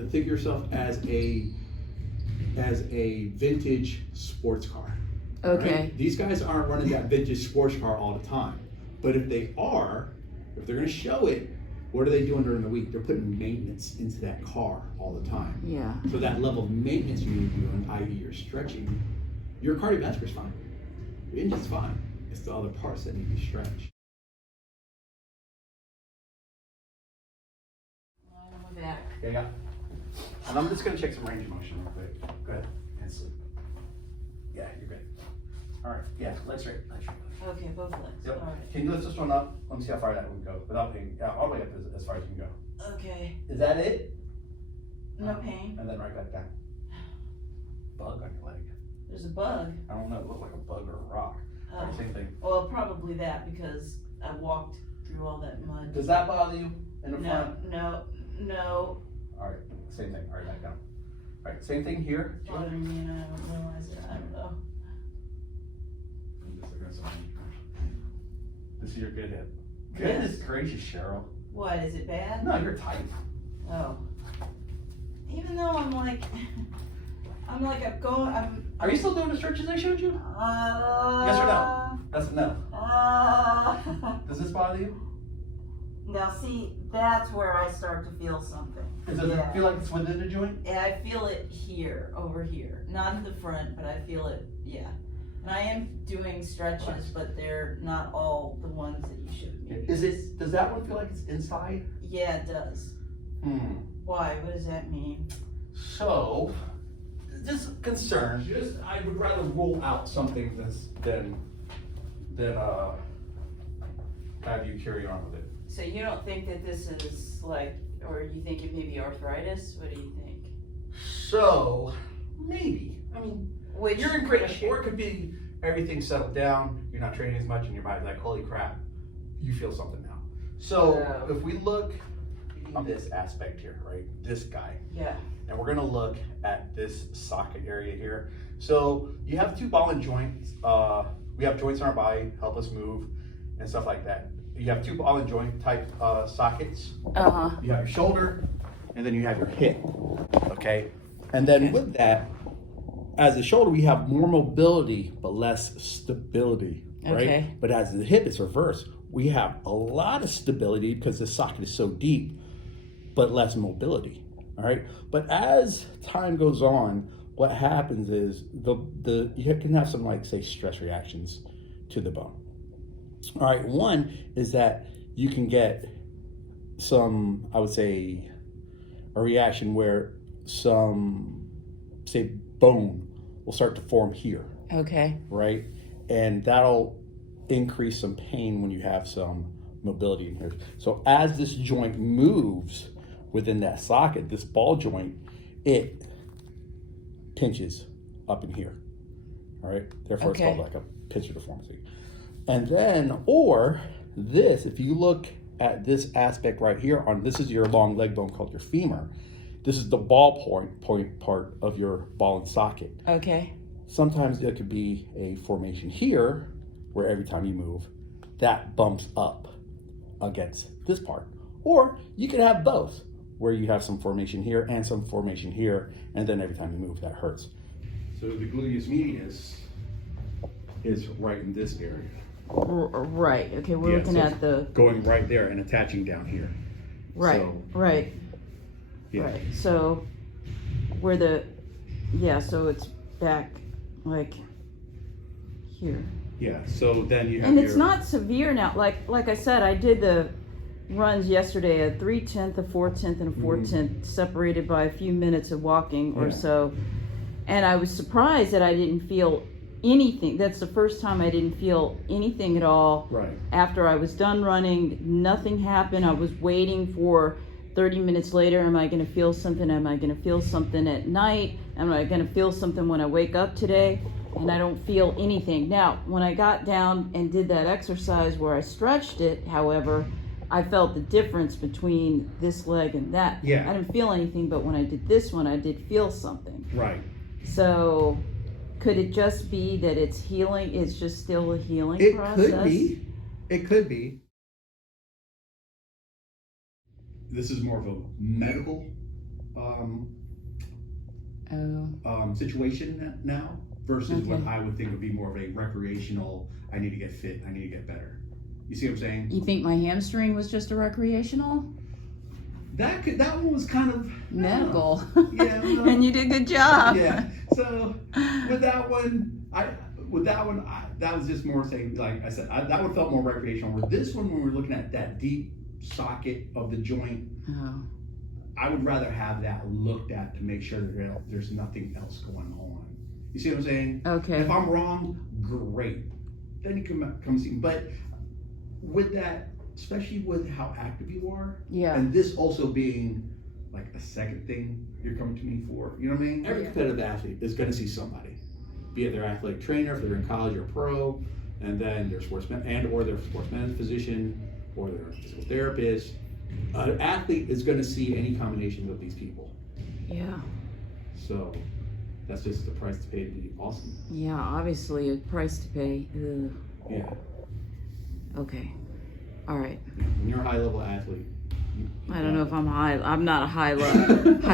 think of yourself as a vintage sports car. Okay. Right? These guys aren't running that vintage sports car all the time. But if they're going to show it, what are they doing during the week? They're putting maintenance into that car all the time. Yeah. So that level of maintenance you need to do, i.e. you're stretching, your cardiovascular's fine. Your engine's fine. It's the other parts that need to be stretched. Back. Yeah. And I'm just going to check some range of motion real quick. Go ahead. And sleep. Yeah, you're good. All right. Yeah, legs straight. Okay, both legs. Yep. All right. Can you lift this one up? Let me see how far that would go without pain. Yeah, all the way up as far as you can go. Okay. Is that it? No pain. And then right back down. Bug on your leg. There's a bug. I don't know. It looked like a bug or a rock. Oh. Right, same thing. Well, probably that because I walked through all that mud. Does that bother you in the front? No. All right. Same thing. All right, back down. All right. Same thing here. Bothering me and I don't realize it. I don't know. I'm just looking at something. This is your good hip. Goodness gracious, Cheryl. What, is it bad? No, you're tight. Oh. Even though I'm like Are you still doing the stretches I showed you? Yes or no? That's a no. Does this bother you? Now see, that's where I start to feel something. Does it feel like it's within the joint? Yeah, I feel it here, over here. Not in the front, but I feel it, yeah. And I am doing stretches, but they're not all the ones that you showed me. Does that one feel like it's inside? Yeah, it does. Why? What does that mean? So, just concerns. I would rather rule out something than have you carry on with it. So you don't think that this is like, or you think it may be arthritis? What do you think? So, maybe. I mean, Which you're in great shape. Or it could be everything settled down, you're not training as much, and your body's like, holy crap, you feel something now. So, if we look at this aspect here, right, this guy. Yeah. And we're gonna look at this socket area here. So, you have two ball and joints. We have joints in our body, help us move, and stuff like that. You have two ball and joint type sockets. You have your shoulder, and then you have your hip, okay? And then with that, as the shoulder, we have more mobility, but less stability, right? Okay. But as the hip, it's reversed. We have a lot of stability because the socket is so deep, but less mobility, all right? But as time goes on, what happens is you can have some, like, say, stress reactions to the bone. All right, one is that you can get some, I would say, a reaction where some, say, bone will start to form here. Okay. Right? And that'll increase some pain when you have some mobility in here. So as this joint moves within that socket, this ball joint, it pinches up in here. All right? Therefore, it's called like a pincher deformity. And then, or this, if you look at this aspect right here, this is your long leg bone called your femur. This is the ball point part of your ball and socket. Okay. Sometimes there could be a formation here where every time you move, that bumps up against this part. Or you could have both, where you have some formation here and some formation here, and then every time you move, that hurts. So the gluteus medius is right in this area. Right. Okay, we're looking at the going right there and attaching down here. Right. So, right. Yeah. Right. So so it's back like here. Yeah. So then you have and it's not severe now. Like I said, I did the runs yesterday, a 3/10, a 4/10, and a 4/10, separated by a few minutes of walking or so. And I was surprised that I didn't feel anything. That's the first time I didn't feel anything at all. Right. After I was done running, nothing happened. I was waiting for 30 minutes later. Am I going to feel something? Am I going to feel something at night? Am I going to feel something when I wake up today? And I don't feel anything. Now, when I got down and did that exercise where I stretched it, however, I felt the difference between this leg and that. Yeah. I didn't feel anything, but when I did this one, I did feel something. Right. So could it just be that it's healing? It's just still a healing process? It could be. It could be. This is more of a medical situation now versus what Okay. I would think would be more of a recreational, I need to get fit, I need to get better. You see what I'm saying? You think my hamstring was just a recreational? That one was kind of Medical. Yeah, no. And you did a good job. Yeah. So with that one, that was just more saying, like I said, that one felt more recreational. With this one, when we're looking at that deep socket of the joint, Oh. I would rather have that looked at to make sure that there's nothing else going on. You see what I'm saying? Okay. If I'm wrong, great. Then you come see me. But with that, especially with how active you are, Yeah. and this also being like a second thing you're coming to me for, you know what I mean? Every competitive athlete is going to see somebody, be it their athletic trainer, if they're in college or pro, and then their sportsman or their sports medicine physician or their physical therapist. An athlete is going to see any combination of these people. Yeah. So that's just the price to pay to be awesome. Yeah, obviously a price to pay. Ugh. Yeah. Okay. All right. When you're a high level athlete. I don't know if I'm not a high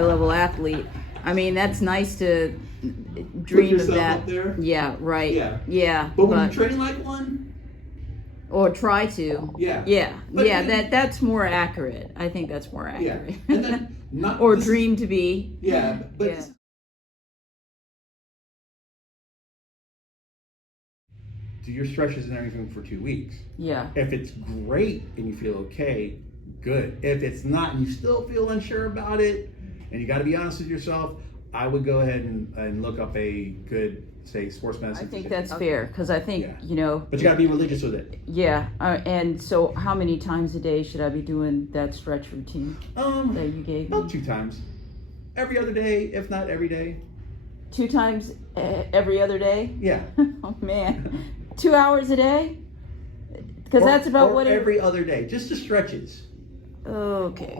level athlete. I mean, that's nice to dream of yourself that. up there? Yeah, right. Yeah. Yeah. But when you train like one, or try to. yeah. Yeah. But yeah, I mean- that's more accurate. I think that's more Yeah. accurate. And then not or this- dream to be. Yeah, but Yeah. do your stretches and everything for 2 weeks. Yeah. If it's great and you feel okay, good. If it's not and you still feel unsure about it, and you got to be honest with yourself, I would go ahead and look up a good, say, sports I medicine think physician. that's fair because I think, Yeah. you know, But you got to be religious with it. yeah. And so how many times a day should I be doing that stretch routine that you gave me? About 2 times. Every other day, if not every day. 2 times every other day? Yeah. Oh man, 2 hours a day? Because that's about or what it. every other day, just the stretches. Okay.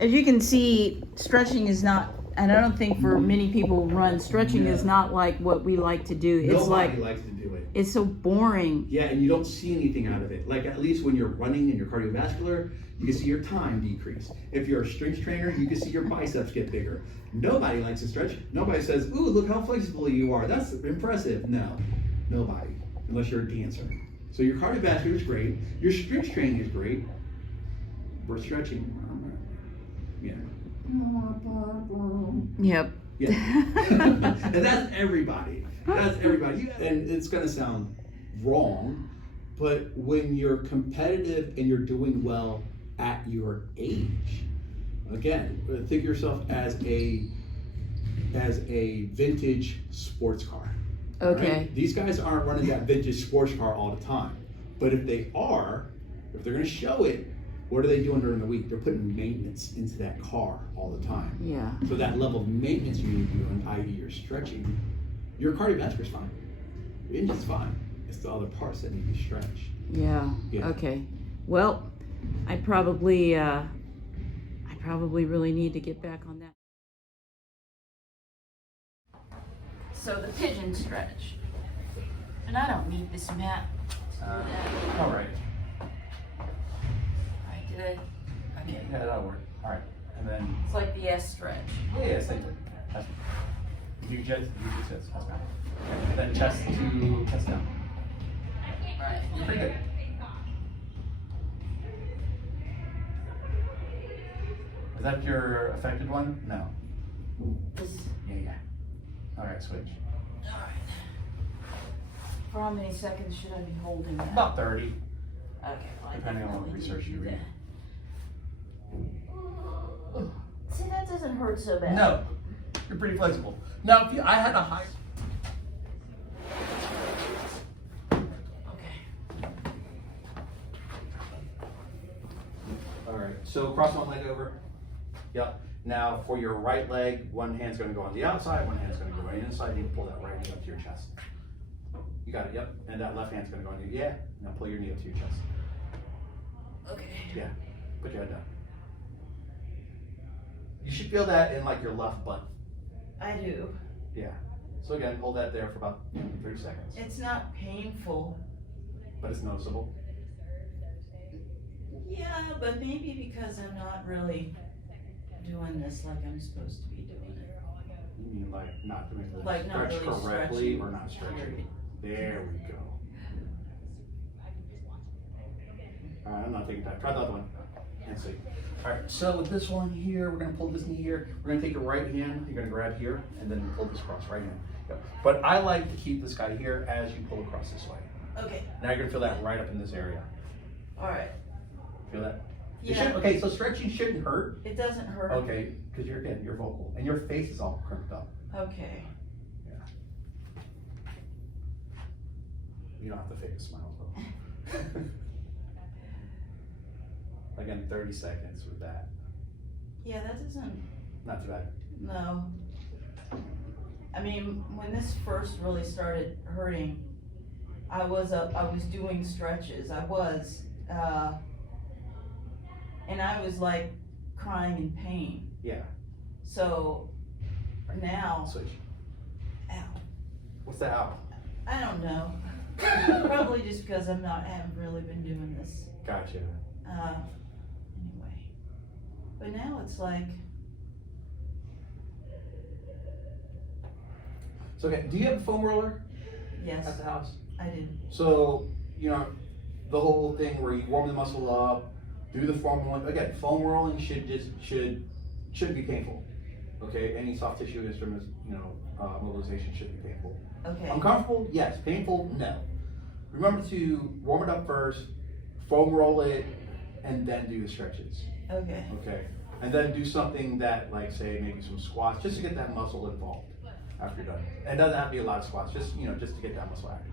As you can see, stretching is not, and I don't think for many people who run, stretching is not like what we like to do. It's Nobody like, likes to do it. it's so boring. Yeah, and you don't see anything out of it. Like at least when you're running and you're cardiovascular, you can see your time decrease. If you're a strength trainer, you can see your biceps get bigger. Nobody likes to stretch. Nobody says, "Ooh, look how flexible you are. That's impressive." No, nobody, unless you're a dancer. So your cardiovascular is great. Your strength training is great. We're stretching. Yeah. Yep. Yeah. And that's everybody. That's everybody. And it's going to sound wrong, but when you're competitive and you're doing well at your age, again, think of yourself as a vintage sports car. Okay. Right? These guys aren't running that vintage sports car all the time. But if they are, if they're going to show it, what are they doing during the week? They're putting maintenance into that car all the time. Yeah. So that level of maintenance you need to do, i.e. you're stretching, your cardiovascular's fine. Your engine's fine. It's the other parts that need to be stretched. Yeah. Yeah. Okay. Well, I probably really need to get back on that. So the pigeon stretch, and I don't need this mat. All right. I did it. Okay. Yeah, that'll work. All right. And then, It's like the S stretch. yeah, same thing. You just chest down. Okay. And then chest to chest down. Right. Pretty good. Is that your affected one? No. This. Yeah. All right, switch. All right. For how many seconds should I be holding that? About 30. Okay. Well, Depending on what definitely research need you to do read. that. See, that doesn't hurt so bad. No, you're pretty flexible. Now, I had a high. Okay. All right, so cross one leg over. Yep. Now, for your right leg, one hand's going to go on the outside, one hand's going to go on the inside. You can pull that right knee up to your chest. You got it, yep. And that left hand's going to go on your, yeah. Now pull your knee up to your chest. Okay. Yeah, put your head down. You should feel that in like your left butt. I do. Yeah. So again, hold that there for about 30 seconds. It's not painful. But it's noticeable. Yeah, but maybe because I'm not really doing this like I'm supposed to be doing it. You mean like not doing the Like not stretch really correctly stretching. or not stretching? There we go. Alright, I'm not taking that. Try the other one and see. Alright, so with this one here, we're gonna pull this knee here. We're gonna take your right hand, you're gonna grab here, and then pull this across right hand. Yep. But I like to keep this guy here as you pull across this way. Okay. Now you're gonna feel that right up in this area. Alright. Feel that? It Yeah. shouldn't- okay, so stretching shouldn't hurt. It doesn't hurt. Okay, because you're vocal. And your face is all crimped up. Okay. You don't have to fake a smile though. Again, 30 seconds with that. Yeah, that doesn't, Not too bad. no. I mean, when this first really started hurting, I was doing stretches. And I was like crying in pain. Yeah. So now, Switch. ow, What's that out? I don't know. Probably just because I haven't really been doing this. Gotcha. Anyway. But now it's like, So okay, do you have a foam roller yes, at the house? I did. So, you know, the whole thing where you warm the muscle up, do the foam rolling. Again, foam rolling shouldn't be painful. Okay, any soft tissue instruments, mobilization shouldn't be painful. Okay. Uncomfortable? Yes. Painful? No. Remember to warm it up first, foam roll it, and then do the stretches. Okay. Okay. And then do something that, like, say, maybe some squats, just to get that muscle involved after you're done. And it doesn't have to be a lot of squats, just to get that muscle active.